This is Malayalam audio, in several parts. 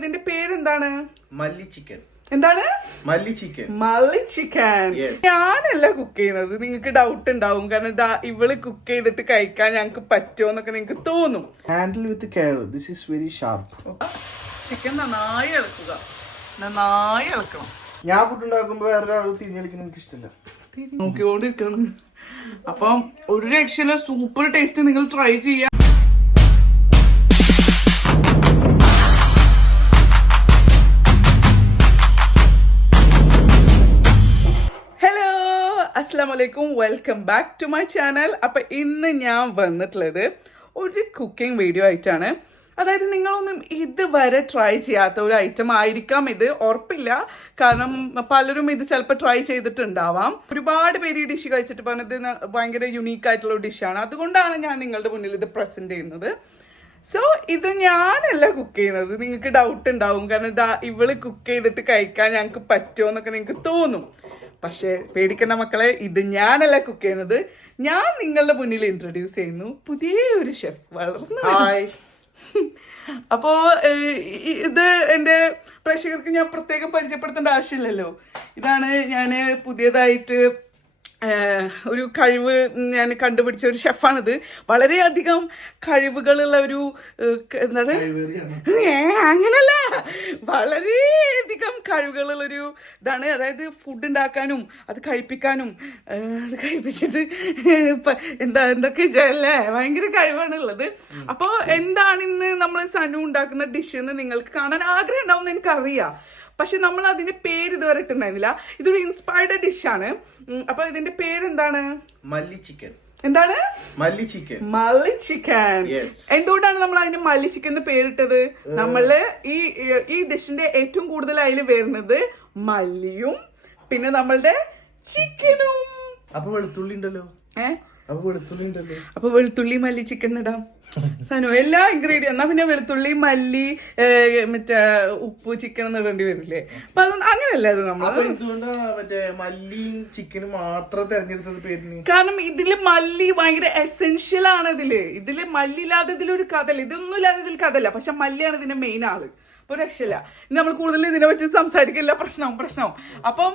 ഇതിന്റെ പേരെന്താണ്? മല്ലി ചിക്കൻ. എന്താണ്? മല്ലി ചിക്കൻ. മല്ലി ചിക്കൻ. ഞാനല്ല കുക്ക് ചെയ്യുന്നത്. നിങ്ങൾക്ക് ഡൗട്ട് ഉണ്ടാവും, കാരണം ഇതാ ഇവള് കുക്ക് ചെയ്തിട്ട് കഴിക്കാൻ ഞങ്ങൾക്ക് പറ്റുമോ എന്നൊക്കെ നിങ്ങൾക്ക് തോന്നും. Handle with care. This is very sharp. Chicken നന്നായി ഇളക്കുക, നന്നായി ഇളക്കണം. ഞാൻ ഫുഡ് ഉണ്ടാക്കുമ്പോ വേറൊരാൾ തിരിഞ്ഞളിക്കുന്ന എനിക്ക് ഇഷ്ടമല്ല. നോക്കിക്കൊണ്ടിരിക്കണം. അപ്പം ഒരു രക്ഷയില്ല, സൂപ്പർ ടേസ്റ്റ്. നിങ്ങൾ ട്രൈ ചെയ്യാം. അസ്സലാമലൈക്കും, welcome back to my channel. അപ്പം ഇന്ന് ഞാൻ വന്നിട്ടുള്ളത് ഒരു കുക്കിംഗ് വീഡിയോ ആയിട്ടാണ്. അതായത് നിങ്ങളൊന്നും ഇതുവരെ ട്രൈ ചെയ്യാത്ത ഒരു ഐറ്റം ആയിരിക്കാം ഇത്, ഉറപ്പില്ല. കാരണം പലരും ഇത് ചിലപ്പോൾ ട്രൈ ചെയ്തിട്ടുണ്ടാവാം. ഒരുപാട് പേര് ഈ ഡിഷ് കഴിച്ചിട്ട് പറഞ്ഞത് ഭയങ്കര യുണീക്ക് ആയിട്ടുള്ള ഒരു ഡിഷാണ്. അതുകൊണ്ടാണ് ഞാൻ നിങ്ങളുടെ മുന്നിൽ ഇത് പ്രസന്റ് ചെയ്യുന്നത്. സോ ഇത് ഞാനല്ല കുക്ക് ചെയ്യുന്നത്. നിങ്ങൾക്ക് ഡൗട്ട് ഉണ്ടാവും, കാരണം ഇതാ ഇവള് കുക്ക് ചെയ്തിട്ട് കഴിക്കാൻ ഞങ്ങൾക്ക് പറ്റുമോ എന്നൊക്കെ നിങ്ങൾക്ക് തോന്നും. പക്ഷെ പേടിക്കണ്ട മക്കളെ, ഇത് ഞാനല്ല കുക്ക് ചെയ്യുന്നത്. ഞാൻ നിങ്ങളുടെ മുന്നിൽ ഇൻട്രൊഡ്യൂസ് ചെയ്യുന്നു പുതിയ ഒരു ഷെഫ്, വളർന്നു. അപ്പോ ഇത് എൻ്റെ പ്രേക്ഷകർക്ക് ഞാൻ പ്രത്യേകം പരിചയപ്പെടുത്തേണ്ട ആവശ്യമില്ലല്ലോ. ഇതാണ് ഞാൻ പുതിയതായിട്ട് ഒരു കഴിവ് ഞാൻ കണ്ടുപിടിച്ച ഒരു ഷെഫാണിത്. വളരെയധികം കഴിവുകളുള്ള ഒരു എന്താണ്, അങ്ങനല്ല, വളരെയധികം കഴിവുകളുള്ളൊരു ഇതാണ്. അതായത് ഫുഡ് ഉണ്ടാക്കാനും അത് കഴിപ്പിക്കാനും അത് കഴിപ്പിച്ചിട്ട് എന്തൊക്കെ അല്ലേ, ഭയങ്കര കഴിവാണുള്ളത്. അപ്പോൾ എന്താണ് ഇന്ന് നമ്മൾ സനു ഉണ്ടാക്കുന്ന ഡിഷ് എന്ന് നിങ്ങൾക്ക് കാണാൻ ആഗ്രഹം ഉണ്ടാവും എനിക്കറിയാം. പക്ഷെ നമ്മൾ അതിന്റെ പേര് ഇതുവരെ ഇട്ടുണ്ടായിരുന്നില്ല. ഇതൊരു ഇൻസ്പയർഡ് ഡിഷാണ്. അപ്പൊ ഇതിന്റെ പേരെന്താണ്? മല്ലി ചിക്കൻ. എന്താണ്? മല്ലി ചിക്കൻ. മല്ലി ചിക്കൻ. എന്തുകൊണ്ടാണ് നമ്മൾ അതിന് മല്ലി ചിക്കൻ എന്ന് പേരിട്ടത്? നമ്മള് ഈ ഡിഷിന്റെ ഏറ്റവും കൂടുതൽ അതിൽ വരുന്നത് മല്ലിയും പിന്നെ നമ്മളുടെ ചിക്കനും. അപ്പൊ വെളുത്തുള്ളി ഉണ്ടല്ലോ. അപ്പൊ വെളുത്തുള്ളി മല്ലി ചിക്കൻ ഇടാം സനു, എല്ലാ ഇൻഗ്രീഡിയൻ. എന്നാ പിന്നെ വെളുത്തുള്ളി മല്ലി മറ്റേ ഉപ്പ് ചിക്കൻ എന്ന് ഇടേണ്ടി വരില്ലേ? അപ്പൊ അത് അങ്ങനെയല്ല. അത് നമ്മൾ മറ്റേ മല്ലിയും ചിക്കനും മാത്രം തെരഞ്ഞെടുത്തത് പേരിന് കാരണം ഇതില് മല്ലി ഭയങ്കര എസെൻഷ്യൽ ആണ്. ഇതില് മല്ലി ഇല്ലാതെ ഇതിലൊരു കഥല്ല, ഇതൊന്നും ഇല്ലാതെ ഇതിൽ കഥല്ല. പക്ഷെ മല്ലിയാണ് ഇതിന്റെ മെയിൻ ആള്. അപ്പൊ രക്ഷയില്ല. നമ്മൾ കൂടുതൽ ഇതിനെ പറ്റി സംസാരിക്കില്ല, പ്രശ്നവും. അപ്പം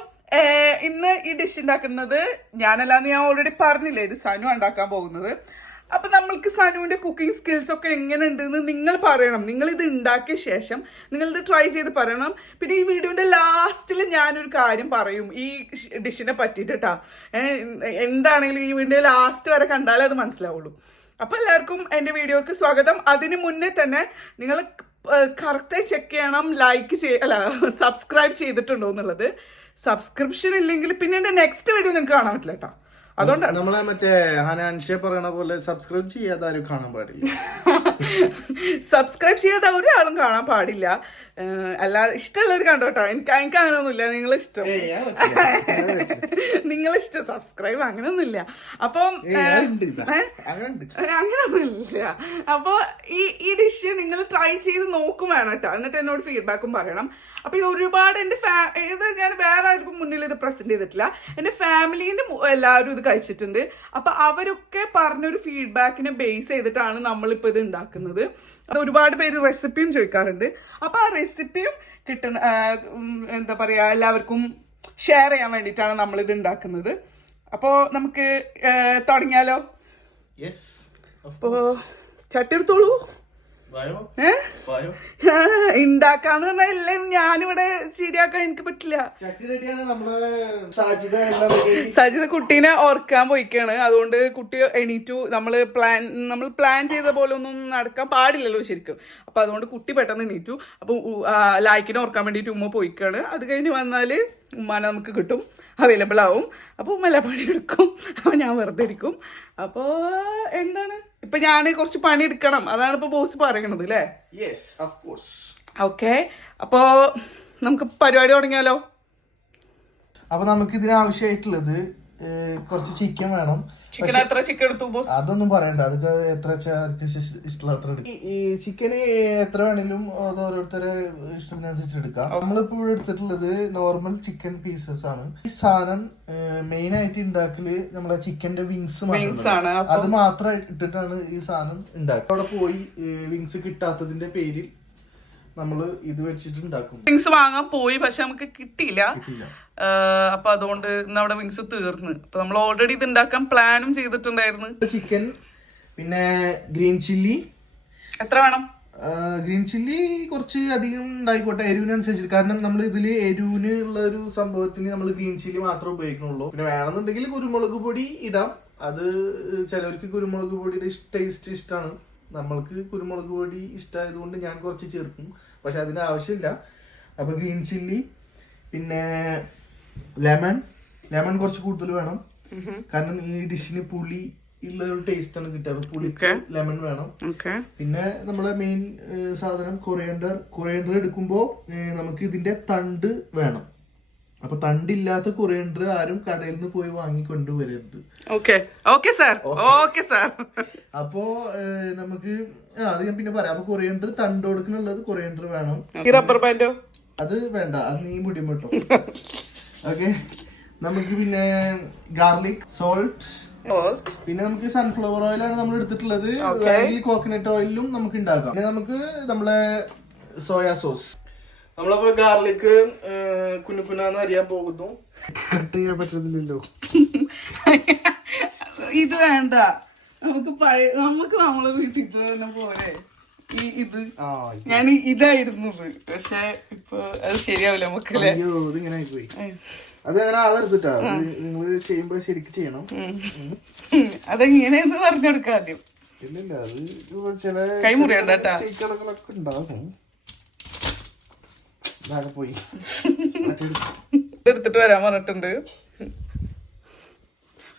ഇന്ന് ഈ ഡിഷ് ഉണ്ടാക്കുന്നത് ഞാനല്ലാന്ന് ഞാൻ ഓൾറെഡി പറഞ്ഞില്ലേ, ഇത് സനു ഉണ്ടാക്കാൻ പോകുന്നത്. അപ്പൊ നമ്മൾക്ക് സനുവിന്റെ കുക്കിംഗ് സ്കിൽസ് ഒക്കെ എങ്ങനെ ഉണ്ടെന്ന് നിങ്ങൾ പറയണം. നിങ്ങൾ ഇത് ഉണ്ടാക്കിയ ശേഷം നിങ്ങൾ ഇത് ട്രൈ ചെയ്ത് പറയണം. പിന്നെ ഈ വീഡിയോന്റെ ലാസ്റ്റിൽ ഞാനൊരു കാര്യം പറയും ഈ ഡിഷിനെ പറ്റിയിട്ടാ. എന്താണെങ്കിലും ഈ വീഡിയോ ലാസ്റ്റ് വരെ കണ്ടാലേ അത് മനസ്സിലാവുള്ളൂ. അപ്പൊ എല്ലാവർക്കും എൻ്റെ വീഡിയോക്ക് സ്വാഗതം. അതിന് മുന്നേ തന്നെ നിങ്ങൾ കറക്റ്റായി ചെക്ക് ചെയ്യണം, സബ്സ്ക്രൈബ് ചെയ്തിട്ടുണ്ടോ എന്നുള്ളത്. സബ്സ്ക്രിപ്ഷൻ ഇല്ലെങ്കിൽ പിന്നെ എൻ്റെ നെക്സ്റ്റ് വീഡിയോ നിങ്ങൾക്ക് കാണാൻ പറ്റില്ല കേട്ടോ. അതുകൊണ്ടാണ് നമ്മളെ മറ്റേ ഹനാൻഷെ പറയണ പോലെ സബ്സ്ക്രൈബ് ചെയ്യാതെ ആരും കാണാൻ പാടില്ല. സബ്സ്ക്രൈബ് ചെയ്യാതെ ഒരാളും കാണാൻ പാടില്ല. അല്ലാതെ ഇഷ്ടമുള്ളവർ കണ്ടോട്ടോ. എനിക്ക് അങ്ങനെയൊന്നുമില്ല. നിങ്ങളിഷ്ടം സബ്സ്ക്രൈബ് അങ്ങനെയൊന്നുമില്ല. അപ്പം അങ്ങനെയൊന്നുമില്ല. അപ്പൊ ഈ ഡിഷ് നിങ്ങൾ ട്രൈ ചെയ്ത് നോക്കും വേണം കേട്ടോ. എന്നിട്ട് എന്നോട് ഫീഡ്ബാക്കും പറയണം. അപ്പൊ ഇത് ഒരുപാട് എൻ്റെ ഞാൻ വേറെ ആർക്കും മുന്നിൽ ഇത് പ്രസന്റ് ചെയ്തിട്ടില്ല. എൻ്റെ ഫാമിലീൻ്റെ എല്ലാവരും ഇത് കഴിച്ചിട്ടുണ്ട്. അപ്പൊ അവരൊക്കെ പറഞ്ഞൊരു ഫീഡ്ബാക്കിനെ ബേസ് ചെയ്തിട്ടാണ് നമ്മളിപ്പോൾ ഇത് ഉണ്ടാക്കുന്നത്. അത് ഒരുപാട് പേര് റെസിപ്പിയും ചോദിക്കാറുണ്ട്. അപ്പൊ ആ റെസിപ്പിയും കിട്ടുന്ന എന്താ പറയാ, എല്ലാവർക്കും ഷെയർ ചെയ്യാൻ വേണ്ടിയിട്ടാണ് നമ്മളിത് ഉണ്ടാക്കുന്നത്. അപ്പോ നമുക്ക് തുടങ്ങിയാലോ? അപ്പോ ചട്ടെടുത്തോളൂ. ഉണ്ടാക്കാന്ന് പറഞ്ഞാൽ എല്ലാം ഞാനിവിടെ ശരിയാക്കാൻ എനിക്ക് പറ്റില്ല. സജിത കുട്ടീനെ ഓർക്കാൻ പോയിക്കാണ്. അതുകൊണ്ട് കുട്ടി എണീറ്റു. നമ്മൾ പ്ലാൻ ചെയ്ത പോലെ ഒന്നും നടക്കാൻ പാടില്ലല്ലോ ശരിക്കും. അപ്പൊ അതുകൊണ്ട് കുട്ടി പെട്ടെന്ന് എണീറ്റു. അപ്പൊ ലായ്ക്കിനെ ഓർക്കാൻ വേണ്ടിയിട്ട് ഉമ്മ പോയിക്കാണ്. അത് കഴിഞ്ഞ് വന്നാല് ഉമ്മാനെ നമുക്ക് കിട്ടും, അവൈലബിൾ ആവും. അപ്പോൾ ഉമ്മ എല്ലാ പണിയെടുക്കും, അപ്പോൾ ഞാൻ വെറുതെ ഇരിക്കും. അപ്പോൾ എന്താണ് ഇപ്പൊ ഞാൻ കുറച്ച് പണി എടുക്കണം, അതാണ് ഇപ്പൊ ബോസ് പറയണത് അല്ലേ? ഓക്കെ, അപ്പോ നമുക്ക് പരിപാടി തുടങ്ങിയാലോ? അപ്പൊ നമുക്ക് ഇതിന് ആവശ്യമായിട്ടുള്ളത് കുറച്ച് ചിക്കൻ വേണം. ചിക്കൻ എത്ര ചിക്കൻ എടുത്തു ബോസ്? അതൊന്നും പറയണ്ട, അതൊക്കെ എത്ര ഇഷ്ടമുള്ള അത്ര എടുക്കും. ഈ ചിക്കന് എത്ര വേണേലും അത് ഓരോരുത്തരെ ഇഷ്ടത്തിനനുസരിച്ച് എടുക്കാം. നമ്മളിപ്പോ ഇവിടെ എടുത്തിട്ടുള്ളത് നോർമൽ ചിക്കൻ പീസസ് ആണ്. ഈ സാധനം മെയിൻ ആയിട്ട് ഉണ്ടാക്കല് നമ്മളെ ചിക്കന്റെ വിങ്സ് ആണ്. അത് മാത്രം ഇട്ടിട്ടാണ് ഈ സാധനം ഉണ്ടാക്കുക. അവിടെ പോയി വിങ്സ് കിട്ടാത്തതിന്റെ പേരിൽ നമ്മൾ ഇത് വെച്ചിട്ട് ഉണ്ടാക്കും. വിങ്സ് വാങ്ങാൻ പോയി, പക്ഷെ നമുക്ക് കിട്ടിയില്ല. കിട്ടിയില്ല. അപ്പൊ അതുകൊണ്ട് ഇന്ന് അവിടെ വിങ്സ് തീർന്ന്. അപ്പൊ നമ്മൾ ഓൾറെഡി ഇത് ഉണ്ടാക്കാൻ പ്ലാനും ചെയ്തിട്ടുണ്ടായിരുന്നു. ചിക്കൻ, പിന്നെ ഗ്രീൻ ചില്ലി. എത്ര വേണം? ഗ്രീൻ ചില്ലി കുറച്ച് അധികം ഉണ്ടായിക്കോട്ടെ, എരിവിനനുസരിച്ച്. കാരണം നമ്മൾ ഇതിൽ എരിവിന് ഉള്ള ഒരു സംഭവത്തിന് നമ്മൾ ഗ്രീൻ ചില്ലി മാത്രമേ ഉപയോഗിക്കുന്നുള്ളൂ. പിന്നെ വേണമെന്നുണ്ടെങ്കിൽ കുരുമുളക് പൊടി ഇടാം. അത് ചിലവർക്ക് കുരുമുളക് പൊടിയുടെ ടേസ്റ്റ് ഇഷ്ടമാണ്. നമ്മൾക്ക് കുരുമുളക് പൊടി ഇഷ്ടമായതുകൊണ്ട് ഞാൻ കുറച്ച് ചേർക്കും, പക്ഷെ അതിന് ആവശ്യമില്ല. അപ്പൊ ഗ്രീൻ ചില്ലി, പിന്നെ ലെമൺ കുറച്ച് കൂടുതൽ വേണം. കാരണം ഈ ഡിഷിന് പുളി ഉള്ള ഒരു ടേസ്റ്റ് ആണ് കിട്ടുക. അപ്പൊ പുളി ലെമൺ വേണം. പിന്നെ നമ്മുടെ മെയിൻ സാധനം കൊറിയൻഡർ എടുക്കുമ്പോ നമുക്ക് ഇതിന്റെ തണ്ട് വേണം. അപ്പൊ തണ്ടില്ലാത്ത കൊറിയൻഡർ ആരും കടയിൽ നിന്ന് പോയി വാങ്ങിക്കൊണ്ടുവരരുത്. അപ്പോ നമുക്ക് അത് ഞാൻ പിന്നെ പറയാം. അപ്പൊ കൊറിയൻഡർ തണ്ട് കൊടുക്കുന്നുള്ളത് കൊറിയൻഡർ വേണം. റബ്ബർ ബാൻഡോ? അത് വേണ്ട, അത് നീ മുടിമട്ടോ. ഓക്കെ, നമുക്ക് പിന്നെ ഗാർലിക്, സോൾട്ട്, പിന്നെ നമുക്ക് സൺഫ്ലവർ ഓയിലാണ് നമ്മൾ എടുത്തിട്ടുള്ളത്. കോക്കനട്ട് ഓയിലും നമുക്ക് ഉണ്ടാക്കാം. പിന്നെ നമുക്ക് നമ്മളെ സോയാ സോസ്. നമ്മളപ്പോ ഗാർലിക് കുനുക്കുനാന്ന് അറിയാൻ പോകുന്നു. കട്ട് ചെയ്യാൻ പറ്റത്തില്ലല്ലോ. ഇത് വേണ്ട, നമുക്ക് നമ്മളെ വീട്ടിൽ തന്നെ പോലെ ഇത് ഞാൻ ഇതായിരുന്നു. പക്ഷെ ഇപ്പൊ അത് ശരിയാവില്ല നമുക്കല്ലേ. ഇതിങ്ങനെ പോയി. അത് അങ്ങനെ ആകരുതിട്ടാ, നിങ്ങള് ചെയ്യുമ്പോ ശരിക്കും ചെയ്യണം. അതെങ്ങനെയെന്ന് പറഞ്ഞെടുക്ക ആദ്യം. ഇല്ലില്ല, അത് ചില മിസ്റ്റേക്കുകളൊക്കെ ഉണ്ടാകും. പോയി എടുത്തിട്ട് വരാൻ പറഞ്ഞിട്ടുണ്ട്.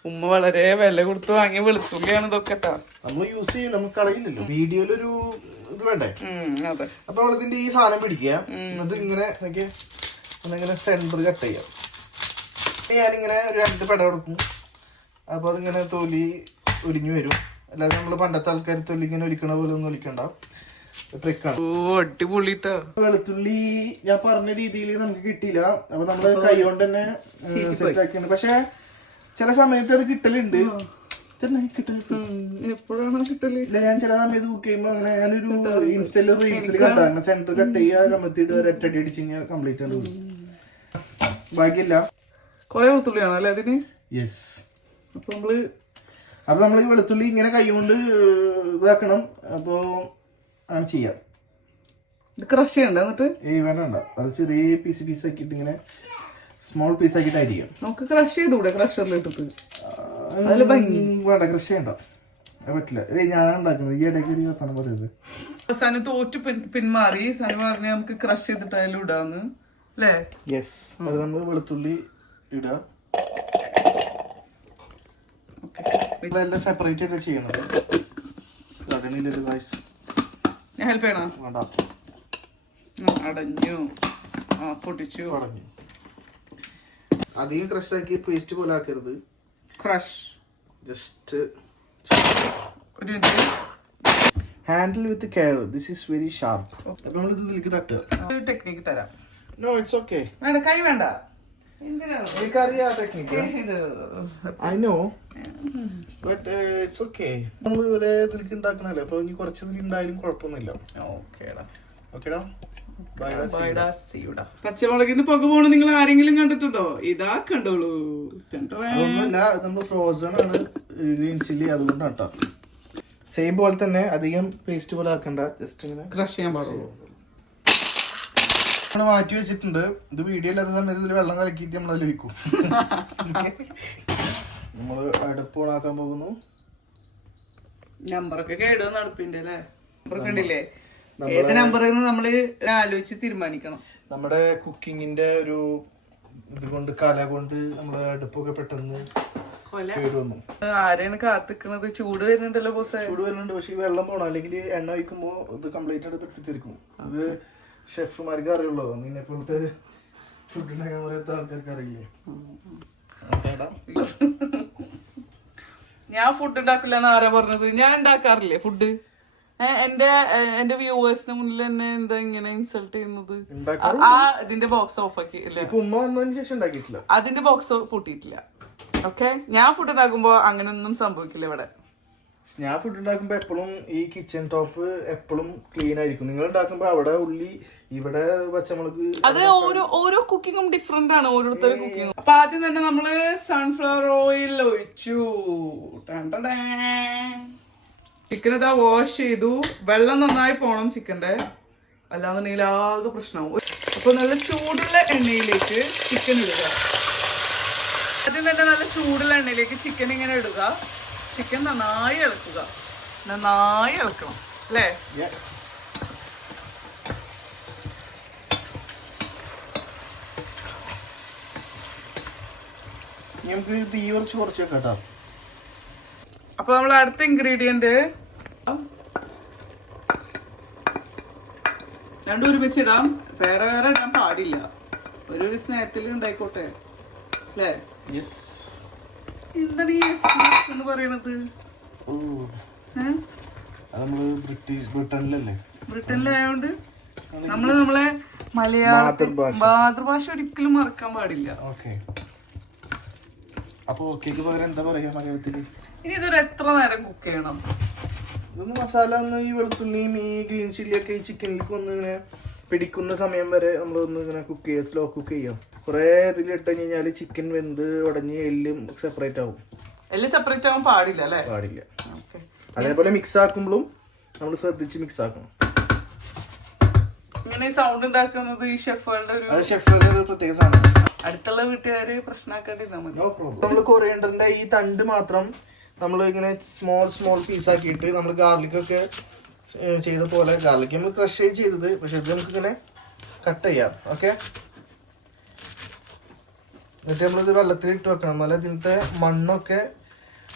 ഉമ്മ വളരെ വില കൊടുത്ത് വാങ്ങിയ വെളുത്തുള്ളിയാണ് ഇതൊക്കെ. നമ്മൾ യൂസ് ചെയ്യും, നമുക്ക് കളയില്ലല്ലോ. വീഡിയോയിലൊരു ഇത് വേണ്ടേ? അതെ. അപ്പൊ നമ്മളിതിന്റെ ഈ സാധനം പിടിക്കുക, എന്നിട്ട് ഇങ്ങനെ ഇങ്ങനെ സെന്റർ കട്ട് ചെയ്യാം. ഞാനിങ്ങനെ ഒരു 2 പെട കൊടുക്കും. അപ്പൊ അതിങ്ങനെ തൊലി ഒലിഞ്ഞു വരും. അല്ലാതെ നമ്മള് പണ്ടത്തെ ആൾക്കാർ തൊലി ഇങ്ങനെ ഒലിക്കണ പോലെ ഒന്നും ഒലിക്കണ്ട. ട്രിക്കാണ്. വെളുത്തുള്ളി ഞാൻ പറഞ്ഞ രീതിയിൽ നമുക്ക് കിട്ടിയില്ല. അപ്പൊ നമ്മള് കൈ കൊണ്ട് തന്നെ സെറ്റ് ആക്കിയാണ്. പക്ഷെ ചില സമയത്ത് അത് കിട്ടലുണ്ട്. എപ്പോഴാണ് കിട്ടല്? ഞാൻ ചില സമയത്ത് കുക്ക് ചെയ്യുമ്പോ അങ്ങനെ ഞാനൊരു ഇൻസ്റ്റയില് റീൽസിൽ കണ്ടാ സെന്റർ കട്ട് ചെയ്യുക, കമത്തിയിട്ട് ഒരൊറ്റടി അടിച്ച് കഴിഞ്ഞാൽ കംപ്ലീറ്റ് ആണ്. ബാക്കിയില്ല. കൊറേ വെളുത്തുള്ളിയാണോ അല്ലെ അതിന്? യെസ്. അപ്പൊ നമ്മൾ ഈ വെളുത്തുള്ളി ഇങ്ങനെ കൈ കൊണ്ട് ഇതാക്കണം. അപ്പൊ ആണ് ചെയ്യാം. ഇത് ക്രഷ് ചെയ്യണ്ട എന്നിട്ട്? വേണ്ട, അത് ചെറിയ പീസ് ആക്കിയിട്ട് ഇങ്ങനെ സ്മോൾ പീസ് ആക്കിയിട്ട് അരിയാം. നമുക്ക് ക്രഷ് ചെയ്തൂടെ ക്രഷറിലിട്ടിട്ട്? വേണ്ട, ക്രഷ് ചെയ്യണ്ട, പറ്റില്ല. ഞാനാണ് ഉണ്ടാക്കുന്നത്. ഈ ഇടയ്ക്ക് ഒരു വർത്തമാനം പറയരുത്. സനു തോറ്റു പിന്മാറി. സനു പറഞ്ഞ് നമുക്ക് ക്രഷ് ചെയ്തിട്ടായാലും ഇടാന്ന് അല്ലേ? യെസ്. അത് നമ്മൾ വെളുത്തുള്ളി ഇടുക. ഇതെല്ലാം സെപ്പറേറ്റ് ആയിട്ട് ചെയ്യണത്. ഞാൻ ഹെൽപ്പ് ചെയ്യണോ? വേണ്ട, അടഞ്ഞു. പൊട്ടിച്ചു. അടഞ്ഞു. അധികം ക്രഷ് ആക്കി പേസ്റ്റ് പോലെ ആക്കരുത്. Crush just handle with care. This is very sharp. അപ്പൊ നമ്മൾ ഇത് ഇതിലേക്ക് തട്ടുക. ടെക്നിക്ക് തരാം. No, it's okay. വേണ്ട, കൈ വേണ്ട. എനിക്കറിയാം technique. I know, but it's okay. നമ്മൾ ഒരേ ഇതിലേക്ക് ഉണ്ടാക്കണല്ലേ. അപ്പൊ ഇനി കുറച്ച് ഇതിൽ ഉണ്ടായാലും കുഴപ്പമൊന്നുമില്ല. ഓക്കേടാ. പച്ചമുളകിന്ന് പുക പോണ നിങ്ങൾ ആരെങ്കിലും കണ്ടിട്ടുണ്ടോ? ഇതാ കണ്ടോളൂ. അതൊന്നുമല്ല, നമ്മൾ ഫ്രോസൺ ആണ് ഗ്രീൻ ചില്ലി, അതുകൊണ്ടാണ് കേട്ടോ. സെയിം പോലെ തന്നെ അധികം പേസ്റ്റ് പോലെ ആക്കണ്ട. ജസ്റ്റ് ഇങ്ങനെ ക്രഷ് ചെയ്യാൻ പാടുള്ളൂ. നമ്മൾ മാറ്റി വെച്ചിട്ടുണ്ട്. ഇത് വീഡിയോ ഇല്ലാത്ത സമയത്ത് ഇതിൽ വെള്ളം കലക്കിയിട്ട് നമ്മൾ അതിൽ വെക്കും. നമ്മൾ അടുപ്പ് ഓണാക്കാൻ പോകുന്നു. നമ്പറൊക്കെ കേടുവന്ന് അടുപ്പിന്റെ അല്ലേ? നമ്പർ കണ്ടില്ലേ? ഏത് നമ്പർ നമ്മള് ആലോചിച്ച് തീരുമാനിക്കണം. നമ്മുടെ കുക്കിങ്ങിന്റെ ഒരു ഇതുകൊണ്ട് കല കൊണ്ട് നമ്മുടെ അടുപ്പൊക്കെ പെട്ടെന്ന് കേടുവന്നു. ആരെയാണ് കാത്തിക്കണത്? ചൂട് വരുന്നുണ്ടല്ലോ ബോസേ. ചൂട് വരുന്നുണ്ട്, പക്ഷെ ഈ വെള്ളം പോണം, അല്ലെങ്കിൽ എണ്ണ ഒഴിക്കുമ്പോ ഇത് കംപ്ലീറ്റ് ആയിട്ട് പെട്ടിത്തിരിക്കും. അത് ഷെഫ്മാർക്ക് അറിയുള്ളൂ. നിന്നെ പോലത്തെ ഫുഡ് ഉണ്ടാക്കാൻ പറയാത്ത ആൾക്കാർക്ക് അറിയില്ലേ? ഞാൻ ഫുഡ് ഉണ്ടാക്കില്ലെന്ന് ആരാ പറഞ്ഞത്? ഞാൻ ഉണ്ടാക്കാറില്ലേ ഫുഡ്. എന്റെ വ്യൂവേഴ്സിന് മുന്നിൽ തന്നെ എന്താ ഇങ്ങനെ ഇൻസൾട്ട് ചെയ്യുന്നത്? ഇതിന്റെ ബോക്സ് ഓഫ് ആക്കി അല്ലേ? അതിന്റെ ബോക്സ് പൊട്ടിയിട്ടില്ല. ഓക്കെ, ഞാൻ ഫുഡ് ഉണ്ടാക്കുമ്പോ അങ്ങനെയൊന്നും സംഭവിക്കില്ല ഇവിടെ. ഞാൻ ഫുഡ് ഉണ്ടാക്കുമ്പോ എപ്പോഴും ഈ കിച്ചൺ ടോപ്പ് എപ്പോഴും ക്ലീൻ ആയിരിക്കും. നിങ്ങൾ ഉണ്ടാക്കുമ്പോ അവിടെ ഉള്ളി, ഇവിടെ പച്ചമുളക്, അത് ഓരോ കുക്കിങ്ങും ഡിഫറെന്റ് ആണ്, ഓരോരുത്തരുടെ കുക്കിങ്ങും. അപ്പൊ ആദ്യം തന്നെ നമ്മള് സൺഫ്ലവർ ഓയിൽ ഒഴിച്ചു. ചിക്കൻ ഇതാ വാഷ് ചെയ്തു. വെള്ളം നന്നായി പോണം ചിക്കൻ്റെ, അല്ലാന്നുണ്ടെങ്കിൽ ആകെ പ്രശ്നമാവും. അപ്പൊ നല്ല ചൂടുള്ള എണ്ണയിലേക്ക് ചിക്കൻ ഇടുക. ആദ്യം തന്നെ നല്ല ചൂടുള്ള എണ്ണയിലേക്ക് ചിക്കൻ ഇങ്ങനെ ഇടുക. ചിക്കൻ നന്നായി ഇളക്കുക, നന്നായി ഇളക്കണം അല്ലേ? നമുക്ക് തീ കുറച്ച് കേട്ടോ. അപ്പൊ നമ്മൾ അടുത്ത ഇൻഗ്രീഡിയന്റ് രണ്ടും ഒരുമിച്ച് ഇടാം. വേറെ വേറെ ഇടാൻ പാടില്ല, ഒരു സ്നേഹത്തിൽ ഉണ്ടായിക്കോട്ടെ അല്ലേ? എന്താണ് ഈ എന്ന് പറയണത്? ബ്രിട്ടനിലായോണ്ട് നമ്മളെ മലയാളത്തിൽ മാതൃഭാഷ ഒരിക്കലും മറക്കാൻ പാടില്ല. അപ്പൊ ഓക്കേക്ക് പകരം എന്താ പറയാ മലയാളത്തില്? ഇനി ഇതൊരു എത്ര നേരം കുക്ക് ചെയ്യണം? ഇതൊന്ന് മസാല ഒന്ന് ഈ വെളുത്തുള്ളിയും ഈ ഗ്രീൻ ചില്ലിയൊക്കെ ഈ ചിക്കനിലേക്ക് ഒന്ന് ഇങ്ങനെ പിടിക്കുന്ന സമയം വരെ നമ്മളൊന്ന് ഇങ്ങനെ കുക്ക് ചെയ്യുക, സ്ലോ കുക്ക് ചെയ്യാം. കുറെ ഇതിലിട്ട് കഴിഞ്ഞാൽ ചിക്കൻ വെന്ത് ഉടഞ്ഞ് എല്ലും സെപ്പറേറ്റ് ആവും. എല്ലാം സെപ്പറേറ്റ് ആവാൻ പാടില്ല അല്ലേ? പാടില്ല. അതേപോലെ മിക്സ് ആക്കുമ്പോഴും നമ്മൾ ശ്രദ്ധിച്ച് മിക്സ് ആക്കണം. ഇങ്ങനെ സൗണ്ട് ഉണ്ടാക്കുന്നത് ഈ ഷെഫുകളുടെ ഒരു പ്രത്യേക സാധനം. അടുത്തുള്ള വീട്ടുകാര് പ്രശ്നമാക്കേണ്ടിരുന്നാ മതി. നമ്മള് കൊറിയൻഡറിന്റെ ഈ തണ്ട് മാത്രം നമ്മൾ ഇങ്ങനെ സ്മോൾ പീസ് ആക്കിയിട്ട് നമ്മൾ ഗാർലിക്കൊക്കെ ചെയ്ത പോലെ, ഗാർലിക് നമ്മൾ ക്രഷ് ചെയ്തത്, പക്ഷെ ഇത് നമുക്ക് ഇങ്ങനെ കട്ട് ചെയ്യാം. ഓക്കെ, എന്നിട്ട് നമ്മളിത് വെള്ളത്തിൽ ഇട്ട് വെക്കണം, എന്നാലും ഇതിലത്തെ മണ്ണൊക്കെ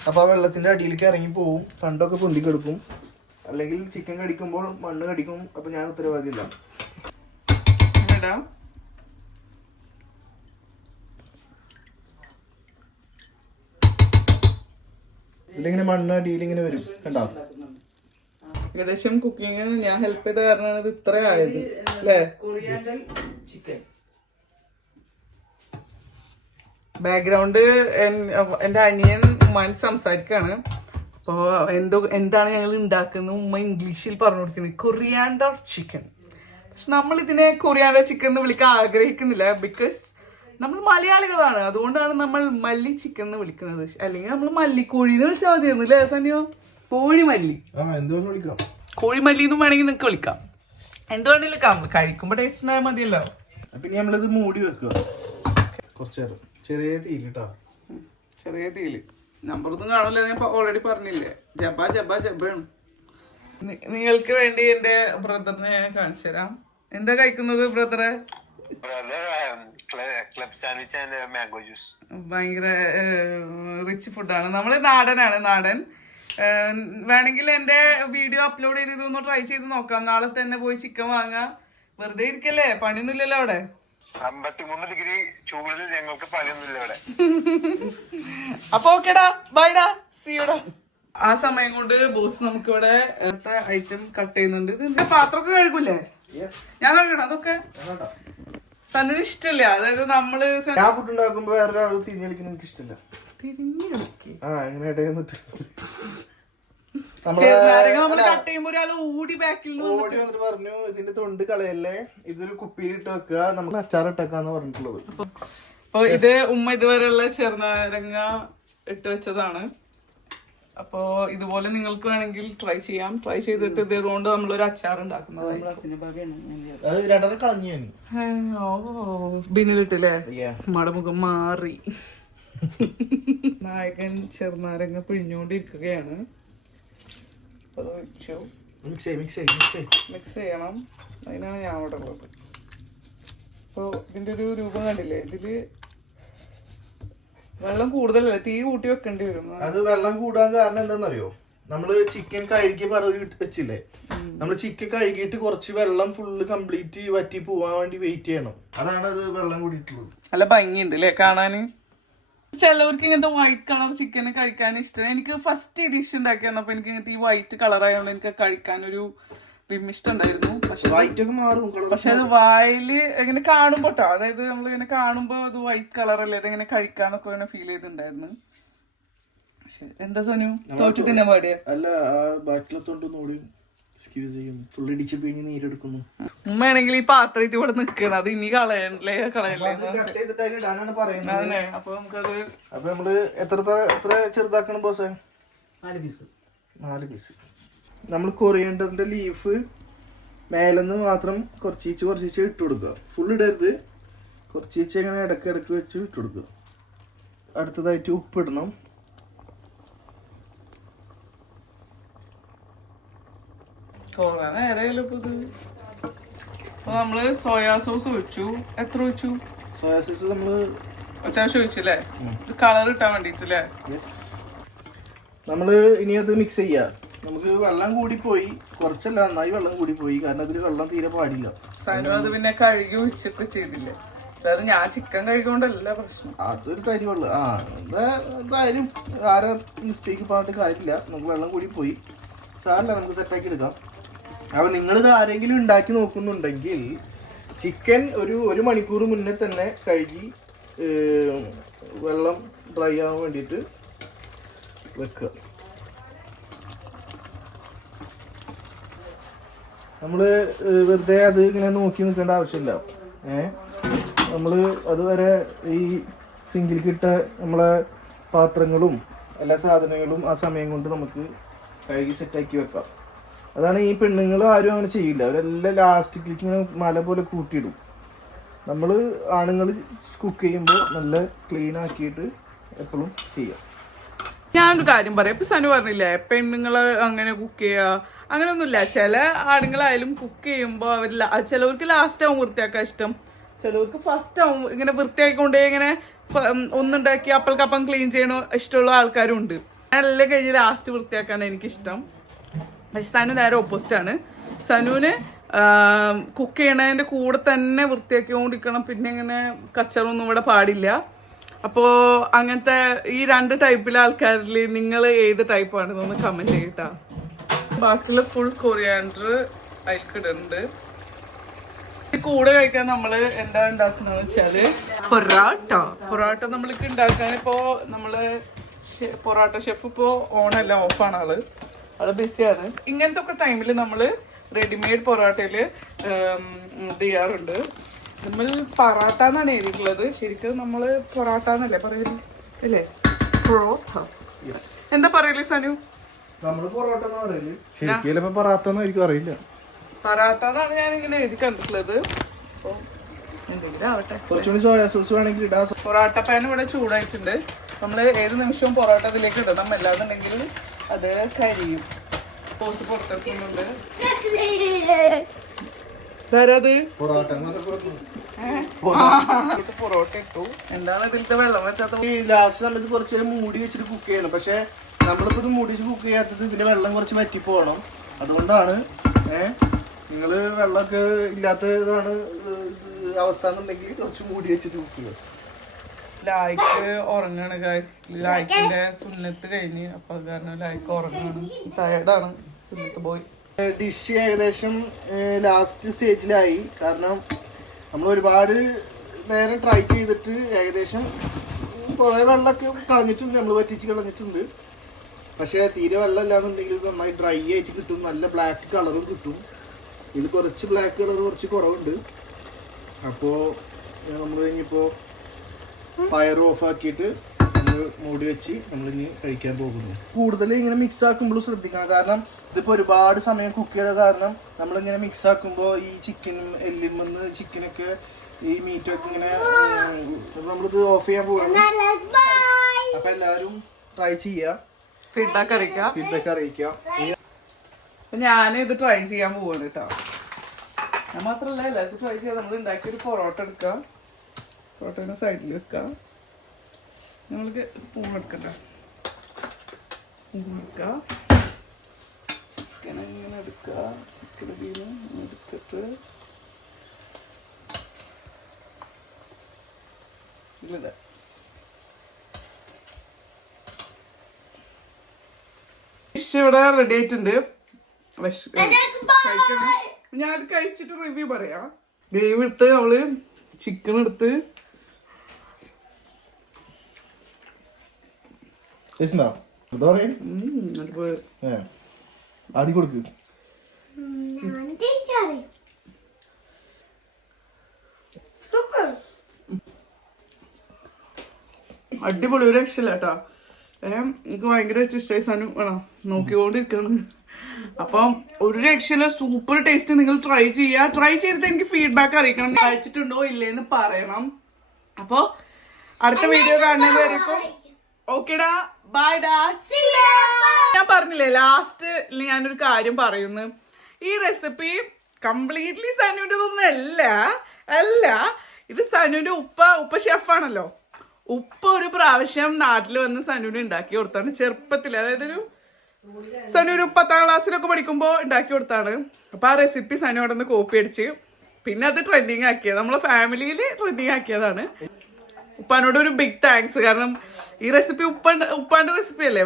അപ്പോൾ ആ വെള്ളത്തിന്റെ അടിയിലേക്ക് ഇറങ്ങി പോവും, തണ്ടൊക്കെ പൊന്തി കെടുക്കും. അല്ലെങ്കിൽ ചിക്കൻ കടിക്കുമ്പോൾ മണ്ണ് കടിക്കും. അപ്പൊ ഞാൻ ഉത്തരവാദിയില്ല. ഇതിലിങ്ങനെ മണ്ണ് അടിയിൽ ഇങ്ങനെ വരും, കണ്ടോ? ഏകദേശം കുക്കിങ്ങിന് ഞാൻ ഹെൽപ്പ് ചെയ്ത കാരണമാണ് ഇത് ഇത്ര ആയത് അല്ലേ? ബാക്ക്ഗ്രൗണ്ട് എന്റെ അനിയൻ ഉമ്മാൻ സംസാരിക്കാണ്. അപ്പോ എന്താണ് ഞങ്ങൾ ഉണ്ടാക്കുന്നത് ഉമ്മ ഇംഗ്ലീഷിൽ പറഞ്ഞു കൊടുക്കുന്നത്, കൊറിയാൻഡർ ചിക്കൻ. പക്ഷെ നമ്മൾ ഇതിനെ കൊറിയാൻഡർ ചിക്കൻ എന്ന് വിളിക്കാൻ ആഗ്രഹിക്കുന്നില്ല, ബിക്കോസ് നമ്മൾ മലയാളികളാണ്. അതുകൊണ്ടാണ് നമ്മൾ മല്ലി ചിക്കൻ എന്ന് വിളിക്കുന്നത്. അല്ലെങ്കിൽ നമ്മൾ മല്ലിക്കോഴി എന്ന് വിളിച്ചാൽ മതിയായിരുന്നു അല്ലേ സനിയോ? കോഴിമല്ലി, കോഴിമല്ലി എന്നും വേണമെങ്കിൽ നിങ്ങൾക്ക് വിളിക്കാം, എന്ത് വേണമെങ്കിലും കഴിക്കുമ്പോ ടേസ്റ്റ് ഉണ്ടായാൽ മതിയല്ലോ. പിന്നെ നമ്മളിത് മൂടി വെക്കുക കുറച്ചു നേരം, ചെറിയ തീയിൽ കേട്ടോ. ചെറിയ തീയില് നമ്പറൊന്നും കാണില്ല, ഞാൻ ഓൾറെഡി പറഞ്ഞില്ലേ, ജബാണ്. നിങ്ങൾക്ക് വേണ്ടി എന്റെ ബ്രദറിനെ ഞാൻ കാണിച്ചു തരാം. എന്താ കഴിക്കുന്നത് ബ്രദറെ? ഭയങ്കര റിച്ച് ഫുഡാണ്. നമ്മള് നാടൻ. വേണമെങ്കിൽ എന്റെ വീഡിയോ അപ്ലോഡ് ചെയ്ത് ഇതൊന്ന് ട്രൈ ചെയ്ത് നോക്കാം. നാളെ തന്നെ പോയി ചിക്കൻ വാങ്ങാം. വെറുതെ ഇരിക്കല്ലേ, പണിയൊന്നുമില്ലല്ലോ അവിടെ. 53 ഡിഗ്രി ചൂടിൽ ഞങ്ങൾക്ക് പണിയൊന്നുമില്ല ഇവിടെ. അപ്പൊ ഓക്കേടാ, ബൈഡാ, സിയോടാ. ആ സമയം കൊണ്ട് ബോസ് നമുക്ക് ഇവിടെ ഐറ്റം കട്ട് ചെയ്യുന്നുണ്ട്. ഇത് പാത്രമൊക്കെ കഴുകൂലേ? ഞാൻ കഴുകണം അതൊക്കെ. സന്നിന് ഇഷ്ടല്ല, അതായത് നമ്മള് ഞാൻ ഫുഡ് ഉണ്ടാക്കുമ്പോ വേറൊരാൾ തിരിഞ്ഞു കളിക്കുന്ന എനിക്ക് ഇഷ്ടമല്ല. തിരിഞ്ഞു കളിക്കും ഓടി വന്നിട്ട് പറഞ്ഞു ഇതിന്റെ തൊണ്ട് കളയല്ലേ, ഇതൊരു കുപ്പിയിൽ ഇട്ട് വെക്കുക, നമ്മൾ അച്ചാർ ഇട്ടേക്കാന്ന് പറഞ്ഞിട്ടുള്ളത്. അപ്പൊ ഇത് ഉമ്മ ഇതുവരെയുള്ള ചെറുനാരങ്ങ ഇട്ട് വെച്ചതാണ്. അപ്പോ ഇതുപോലെ നിങ്ങൾക്ക് വേണമെങ്കിൽ ട്രൈ ചെയ്യാം. ട്രൈ ചെയ്തിട്ട് ഇതുകൊണ്ട് നമ്മളൊരു അച്ചാർ ഉണ്ടാക്കുന്നതായി. ബിന്നിലിട്ടില്ലേ? ഉമ്മയുടെ മുഖം മാറി. നായകൻ ചെറുനാരങ്ങ പിഴിഞ്ഞുകൊണ്ടിരിക്കുകയാണ്. മിക്സ് ചെയ്യണം, അതിനാണ് ഞാൻ അവിടെ ഉള്ളത്. അപ്പൊ ഇതിന്റെ ഒരു രൂപം കണ്ടില്ലേ? ഇതില് വെള്ളം കൂടുതലല്ലേ, തീ കൂട്ടി വെക്കേണ്ടി വരും. അത് വെള്ളം കൂടാൻ കാരണം എന്താണെന്നറിയോ? നമ്മള് ചിക്കൻ കഴുകി പറതി വെച്ചില്ലേ, നമ്മള് ചിക്കൻ കഴുകിയിട്ട് കുറച്ച് വെള്ളം ഫുള്ള് കംപ്ലീറ്റ് വറ്റി പോവാൻ വേണ്ടി വെയിറ്റ് ചെയ്യണം. അതാണ് അത് വെള്ളം കൂടിയിട്ടുള്ളത്. നല്ല ഭംഗിയുണ്ട് അല്ലേ കാണാന്? ചിലവർക്ക് ഇങ്ങനത്തെ വൈറ്റ് കളർ ചിക്കൻ കഴിക്കാൻ ഇഷ്ടം. എനിക്ക് ഫസ്റ്റ് ഡിഷ് ഉണ്ടാക്കി വന്നപ്പോ എനിക്ക് ഇങ്ങനത്തെ ഈ വൈറ്റ് കളർ ആയതുകൊണ്ട് എനിക്ക് കഴിക്കാനൊരു വിമിഷ്ടം ഉണ്ടായിരുന്നു. പക്ഷെ അത് വായില് ഇങ്ങനെ കാണുമ്പോട്ടോ, അതായത് നമ്മൾ ഇങ്ങനെ കാണുമ്പോ അത് വൈറ്റ് കളർ അല്ലേ, അത് ഇങ്ങനെ കഴിക്കാന്നൊക്കെ ഇങ്ങനെ ഫീൽ ചെയ്തിട്ടുണ്ടായിരുന്നു. എന്താ സോനു തോറ്റു തിന്നാൻ പാടിയ? അല്ല ആ ബാക്കിലത്തോണ്ടൊന്നുകൂടി എക്സ്ക്യൂസ് ചെയ്യും. ഫുള്ള് ഇടിച്ച് പിഴിഞ്ഞ് നീരെടുക്കുന്നു. ഉമ്മയാണെങ്കിൽ ഈ പാത്രമായിട്ട് ഇവിടെ നിക്കണം, അത് ഇനി കളയല്ലേ കളയല്ലേ കട്ട് ചെയ്തിട്ട് അതിൽ ഇടാനാണ് പറയുന്നത്. അതെ. അപ്പൊ നമുക്കത് അപ്പൊ നമ്മള് എത്ര ചെറുതാക്കണം ബോസേ? 4 പീസ്. നമ്മൾ കൊറിയണ്ടറിന്റെ ലീഫ് മേലെന്ന് മാത്രം കുറച്ച് ഇട്ട് കൊടുക്കുക. ഫുൾ ഇടരുത്, കുറച്ച് ഇങ്ങനെ ഇടക്ക് വെച്ച് ഇട്ട് കൊടുക്കുക. അടുത്തതായിട്ട് ഉപ്പിടണം. കൊറേ നേരമല്ലോ ഇപ്പൊ ഇത്. അപ്പൊ നമ്മള് സോയാ സോസ് ഒഴിച്ചു. എത്ര ഒഴിച്ചു? സോയാ സോസ് നമ്മള് അത്യാവശ്യം ഒഴിച്ചല്ലേ, ഇത് കളർ കിട്ടാൻ വേണ്ടിട്ടല്ലേ? യെസ്. നമ്മള് ഇനി അത് മിക്സ് ചെയ്യാ. നമുക്ക് വെള്ളം കൂടിപ്പോയി, കുറച്ചല്ല നന്നായി വെള്ളം കൂടിപ്പോയി, കാരണം അതിൽ വെള്ളം തീരെ പാടില്ല. സനു അത് പിന്നെ കഴുകി ഒഴിച്ചൊക്കെ ചെയ്തില്ലേ, അതായത് ഞാൻ ചിക്കൻ കഴിക്കൊണ്ടല്ല പ്രശ്നം. അതൊരു തരി വെള്ളം. എന്തായാലും ആരെ മിസ്റ്റേക്ക് പറഞ്ഞിട്ട് കാര്യമില്ല. നമുക്ക് വെള്ളം കൂടി പോയി, സാരല്ല, നമുക്ക് സെറ്റാക്കി എടുക്കാം. അപ്പൊ നിങ്ങളിത് ആരെങ്കിലും ഉണ്ടാക്കി നോക്കുന്നുണ്ടെങ്കിൽ ചിക്കൻ ഒരു മണിക്കൂർ മുന്നേ തന്നെ കഴുകി വെള്ളം ഡ്രൈ ആവാൻ വേണ്ടിയിട്ട് വെക്കുക. നമ്മൾ വെറുതെ അത് ഇങ്ങനെ നോക്കി നിൽക്കേണ്ട ആവശ്യമില്ല. നമ്മൾ അതുവരെ ഈ സിങ്കിൽക്കിട്ട നമ്മളെ പാത്രങ്ങളും എല്ലാ സാധനങ്ങളും ആ സമയം കൊണ്ട് നമുക്ക് കഴുകി സെറ്റാക്കി വെക്കാം. അതാണ് ഈ പെണ്ണുങ്ങൾ ആരും അങ്ങനെ ചെയ്യില്ല. അവരെല്ലാം ലാസ്റ്റിലേക്ക് ഇങ്ങനെ മല പോലെ കൂട്ടിയിടും. നമ്മൾ ആണുങ്ങൾ കുക്ക് ചെയ്യുമ്പോൾ നല്ല ക്ലീൻ ആക്കിയിട്ട് എപ്പോഴും ചെയ്യാം. ഞാനൊരു കാര്യം പറയാം, ഇപ്പൊ സനു പറഞ്ഞില്ലേ പെണ്ണുങ്ങള് അങ്ങനെ കുക്ക് ചെയ്യുക, അങ്ങനെയൊന്നുമില്ല. ചില ആണുങ്ങളായാലും കുക്ക് ചെയ്യുമ്പോൾ അവർ ചിലവർക്ക് ലാസ്റ്റ് ആവും വൃത്തിയാക്കാൻ ഇഷ്ടം, ചിലവർക്ക് ഫസ്റ്റ് ആവും ഇങ്ങനെ വൃത്തിയാക്കിക്കൊണ്ടേ ഇങ്ങനെ ഒന്നുണ്ടാക്കി അപ്പൾക്കപ്പം ക്ലീൻ ചെയ്യണ ഇഷ്ടമുള്ള ആൾക്കാരും ഉണ്ട്. എല്ലാം കഴിഞ്ഞ് ലാസ്റ്റ് വൃത്തിയാക്കാനാണ് എനിക്കിഷ്ടം. പക്ഷെ സനു നേരെ ഓപ്പോസിറ്റ് ആണ്. സനുവിന് കുക്ക് ചെയ്യണതിൻ്റെ കൂടെ തന്നെ വൃത്തിയാക്കിക്കൊണ്ടിരിക്കണം, പിന്നെ ഇങ്ങനെ കച്ചറൊന്നും ഇവിടെ പാടില്ല. അപ്പോൾ അങ്ങനത്തെ ഈ 2 ടൈപ്പിലെ ആൾക്കാരിൽ നിങ്ങൾ ഏത് ടൈപ്പാണെന്നൊന്ന് കമൻറ്റ് ചെയ്യട്ടാ. ബാക്കിയുള്ള ഫുൾ കൊറിയാൻഡർ അതിൽക്കിടുന്നുണ്ട്. കൂടെ കഴിക്കാൻ നമ്മൾ എന്താ ഉണ്ടാക്കുന്നതെന്ന് വെച്ചാല് പൊറോട്ട നമ്മൾക്ക് ഉണ്ടാക്കാൻ ഇപ്പോൾ നമ്മള് പൊറോട്ട ഷെഫ് ഇപ്പോൾ ഓണല്ല, ഓഫാണ് ആള് ബിസിയാണ്. ഇങ്ങനത്തെ ഒക്കെ ടൈമിൽ നമ്മൾ റെഡിമെയ്ഡ് പൊറോട്ടയില് ഇത് ചെയ്യാറുണ്ട്. നമ്മൾ പൊറോട്ട എന്നാണ് എഴുതിയിട്ടുള്ളത്, ശരിക്കും നമ്മള് പൊറോട്ട എന്നല്ലേ പറയല് അല്ലേ? പൊറോട്ട എന്താ പറയല് സനു? നമ്മള് പൊറോട്ട എന്ന് പറയല്, ശരിക്കും പൊറാത്ത എനിക്ക് അറിയില്ല. പൊറാത്ത എന്നാണ് ഞാൻ ഇങ്ങനെ എഴുതി കണ്ടിട്ടുള്ളത്. അപ്പോൾ എന്തെങ്കിലും ആവട്ടെ. കുറച്ചുകൂടി സോയാ സോസ് വേണമെങ്കിൽ ഇടാം. പൊറോട്ട പാൻ ഇവിടെ ചൂടായിട്ടുണ്ട്. നമ്മൾ ഏത് നിമിഷവും പൊറോട്ട അതിലേക്ക് ഇടണം, അല്ലാന്നുണ്ടെങ്കിൽ അത് കരിയും. പോസ് പുറത്തെടുക്കുന്നുണ്ട്. പൊറോട്ട ഇട്ടു. എന്താണ് ഇതിലത്തെ വെള്ളം വെച്ചാത്ത? ലാസ്റ്റ് സമയത്ത് കുറച്ച് നേരം മൂടി വെച്ചിട്ട് കുക്ക് ചെയ്യണം. പക്ഷെ നമ്മളിപ്പോ ഇത് മൂടി വെച്ച് കുക്ക് ചെയ്യാത്തത് ഇതിന്റെ വെള്ളം കുറച്ച് വറ്റി പോകണം. അതുകൊണ്ടാണ് നിങ്ങള് വെള്ളമൊക്കെ ഇല്ലാത്തതാണ് അവസ്ഥ എന്നുണ്ടെങ്കിൽ കുറച്ച് മൂടി വെച്ചിട്ട് കുക്ക് ചെയ്യുക. ലായ്ക്ക് ഉറങ്ങാണ് ഗൈസ്. ലായ്ക്കിന്റെ സുന്നത്ത് കഴിഞ്ഞ്, അപ്പൊ കാരണം ലായ്ക്ക് ഉറങ്ങാണ്, ടയർഡാണ്. സുന്നത്ത് പോയി. ഡിഷ് ഏകദേശം ലാസ്റ്റ് സ്റ്റേജിലായി. കാരണം നമ്മൾ ഒരുപാട് നേരം ട്രൈ ചെയ്തിട്ട് ഏകദേശം കുറേ വെള്ളമൊക്കെ കളഞ്ഞിട്ടുണ്ട്, നമ്മൾ വറ്റിച്ച് കളഞ്ഞിട്ടുണ്ട്. പക്ഷേ തീരെ വെള്ളം ഇല്ലാന്നുണ്ടെങ്കിൽ നന്നായി ഡ്രൈ ആയിട്ട് കിട്ടും, നല്ല ബ്ലാക്ക് കളറും കിട്ടും. ഇത് കുറച്ച് ബ്ലാക്ക് കളർ കുറച്ച് കുറവുണ്ട്. അപ്പോൾ നമ്മൾ ഇനിയിപ്പോൾ ഫയർ ഓഫ് ആക്കിയിട്ട് നമ്മൾ മൂടി വെച്ച് നമ്മളിനി കഴിക്കാൻ പോകുന്നു. കൂടുതൽ ഇങ്ങനെ മിക്സ് ആക്കുമ്പോൾ ശ്രദ്ധിക്കണം, കാരണം ഇതിപ്പോൾ ഒരുപാട് സമയം കുക്ക് ചെയ്ത കാരണം നമ്മളിങ്ങനെ മിക്സ് ആക്കുമ്പോൾ ഈ ചിക്കനും എല്ലിമെന്ന് ചിക്കനൊക്കെ ഈ മീറ്റൊക്കെ ഇങ്ങനെ നമ്മളിത് ഓഫ് ചെയ്യാൻ പോവാണ്. അപ്പം എല്ലാവരും ട്രൈ ചെയ്യുക, ഫീഡ്ബാക്ക് അറിയിക്കാം. ഞാനിത് ട്രൈ ചെയ്യാൻ പോവാണ് കേട്ടോ. ഞാൻ മാത്രല്ല എല്ലാവർക്കും ട്രൈ ചെയ്യാം. നമ്മൾ ഉണ്ടാക്കിയൊരു പൊറോട്ട എടുക്കാം, പൊറോട്ടേനെ സൈഡിൽ വെക്കാം. നമ്മൾക്ക് സ്പൂൺ എടുക്കണ്ട, സ്പൂൺ എടുക്കാം. ചിക്കൻ ഇങ്ങനെ എടുക്കുക, ചിക്കൻ എടുത്തിട്ട് ഇല്ല ഡിഷ് ഇവിടെ റെഡി ആയിട്ടുണ്ട്. ഞാൻ കഴിച്ചിട്ട് റിവ്യൂ പറയാം. ഗ്രേവി എടുത്ത് അവള് ചിക്കൻ എടുത്ത് എന്താ പറയാ അതുപോലെ ആദ്യം കൊടുക്ക്. അടിപൊളി ഒരു രക്ഷയില്ല കേട്ടോ. എനിക്ക് ഭയങ്കര ഇഷ്ടമായി സാധനം വേണം നോക്കിക്കൊണ്ടിരിക്കാണ്. അപ്പം ഒരു രക്ഷയില്ല, സൂപ്പർ ടേസ്റ്റ്. നിങ്ങൾ ട്രൈ ചെയ്യുക. ട്രൈ ചെയ്തിട്ട് എനിക്ക് ഫീഡ്ബാക്ക് അറിയിക്കണം, കഴിച്ചിട്ടുണ്ടോ ഇല്ലേന്ന് പറയണം. അപ്പൊ അടുത്ത വീഡിയോ കാണുന്നവരേക്കും ഓക്കേടാ, ബൈ ഡാ. ഞാൻ പറഞ്ഞില്ലേ ലാസ്റ്റ് ഞാനൊരു കാര്യം പറയുന്നു. ഈ റെസിപ്പി കംപ്ലീറ്റ്ലി സനുവിന്റെ ഒന്നും അല്ല. ഇത് സനുവിന്റെ ഉപ്പ ഷെഫാണല്ലോ. ഉപ്പ ഒരു പ്രാവശ്യം നാട്ടിൽ വന്ന് സനുവിന് ഉണ്ടാക്കി കൊടുത്താണ് ചെറുപ്പത്തിൽ. അതായത് സനു ഒരു 10ാം ക്ലാസ്സിലൊക്കെ പഠിക്കുമ്പോ ഉണ്ടാക്കി കൊടുത്താണ്. അപ്പൊ ആ റെസിപ്പി സനു അവിടെ നിന്ന് കോപ്പി അടിച്ച് പിന്നെ അത് ട്രെൻഡിങ് ആക്കിയത്, നമ്മളെ ഫാമിലിയിൽ ട്രെൻഡിങ് ആക്കിയതാണ്. ഉപ്പാനോട് ഒരു ബിഗ് താങ്ക്സ്. കാരണം ഈ റെസിപ്പി ഉപ്പാന്റെ റെസിപ്പി അല്ലേ.